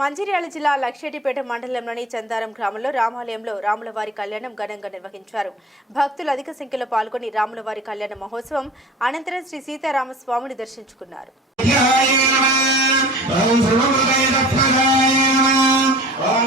మంచిర్యాల జిల్లా లక్షేటిపేట మండలంలోని చందారం గ్రామంలో రామాలయంలో రాములవారి కళ్యాణం ఘనంగా నిర్వహించారు. భక్తులు అధిక సంఖ్యలో పాల్గొని రాములవారి కళ్యాణ మహోత్సవం అనంతరం శ్రీ సీతారామస్వామిని దర్శించుకున్నారు. ఓం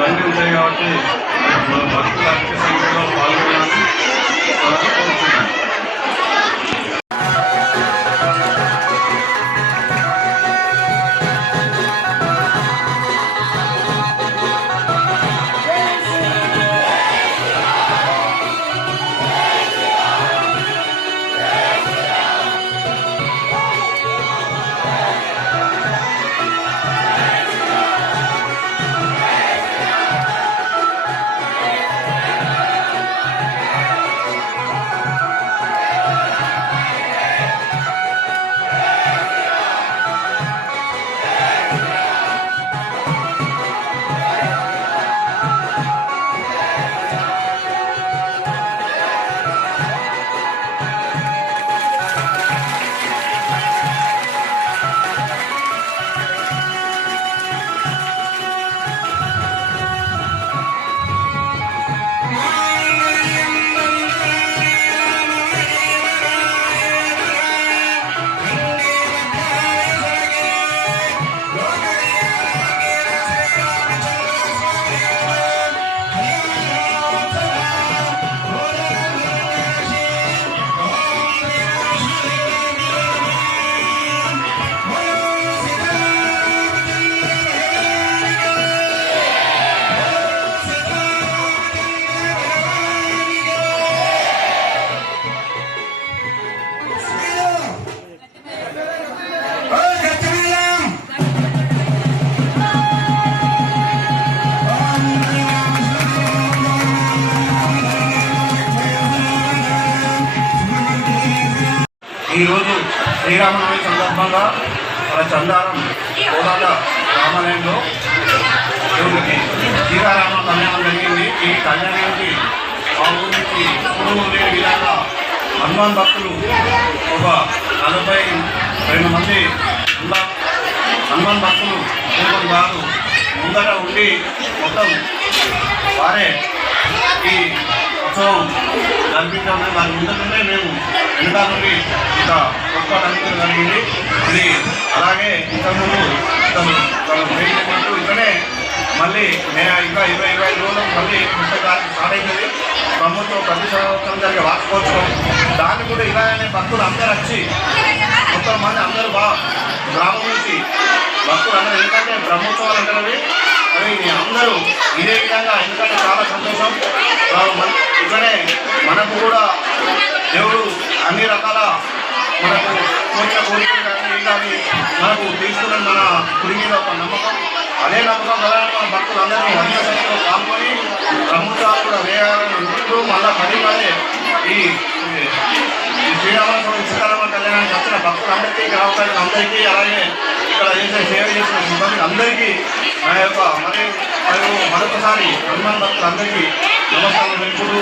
ఇవన్నీ ఉంటాయి కాబట్టి మన భక్తులు అధిక సంఖ్యలో పాల్గొనాలని కోరుతున్నాను ఈరోజు శ్రీరామనవమి సందర్భంగా మన చందారం కోదాల రామాలయంలో దేవుడికి సీతారామ కళ్యాణం జరిగింది. ఈ కళ్యాణానికి మా ఊరికి కుటుంబం లేని విధంగా హనుమాన్ భక్తులు ఒక నలభై రెండు మంది హనుమాన్ భక్తులు పూర్వం వారు ముందర ఉండి మొత్తం వారే ఈ ఉత్సవం జరిపించాము దాని ముందుకునే మేము వెనకాల నుండి ఇక గొప్ప నమ్మకం జరిగింది. ఇది అలాగే ఇంతకుముందు ఇతను తను వేసినట్టు ఇక్కడే మళ్ళీ నేను ఇంకా ఇరవై ఇరవై ఐదు రోజులు మళ్ళీ ముప్పై స్టార్ట్ అవుతుంది ప్రభుత్వం ప్రతి సంవత్సరం జరిగే వార్షికోత్సవం. దాన్ని కూడా ఇలాగనే భక్తులు అందరూ వచ్చి మొత్తం మంది అందరూ బాగా గ్రామం నుంచి భక్తులు అందరూ ఎందుకంటే బ్రహ్మోత్సవాలు అంటున్నవి. అవి అందరూ ఇదే విధంగా ఎందుకంటే చాలా మన- ఇక్కడే మనకు కూడా దేవుడు అన్ని రకాల మనకు కోరిన కోరికలు కానీ కానీ మనకు తీసుకున్న మన గురి మీద ఒక నమ్మకం. అదే నమ్మకం కదా మన భక్తులందరినీ హరిసంలో పాల్గొని బ్రహ్మోత్సవాలు కూడా వేయాలని అనుకుంటూ మళ్ళా పది పదే ఈ శ్రీరామస్వామి సీతారామ కళ్యాణానికి వచ్చిన భక్తులందరికీ గ్రామ అందరికీ అలాగే ఇక్కడ చేసే సేవ చేసిన సిబ్బంది అందరికీ నా యొక్క మరి మరియు మరొకసారి హనుమాన్ భక్తులందరికీ నమస్కారం తెలుపుతూ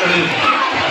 తెలియజేస్తున్నాను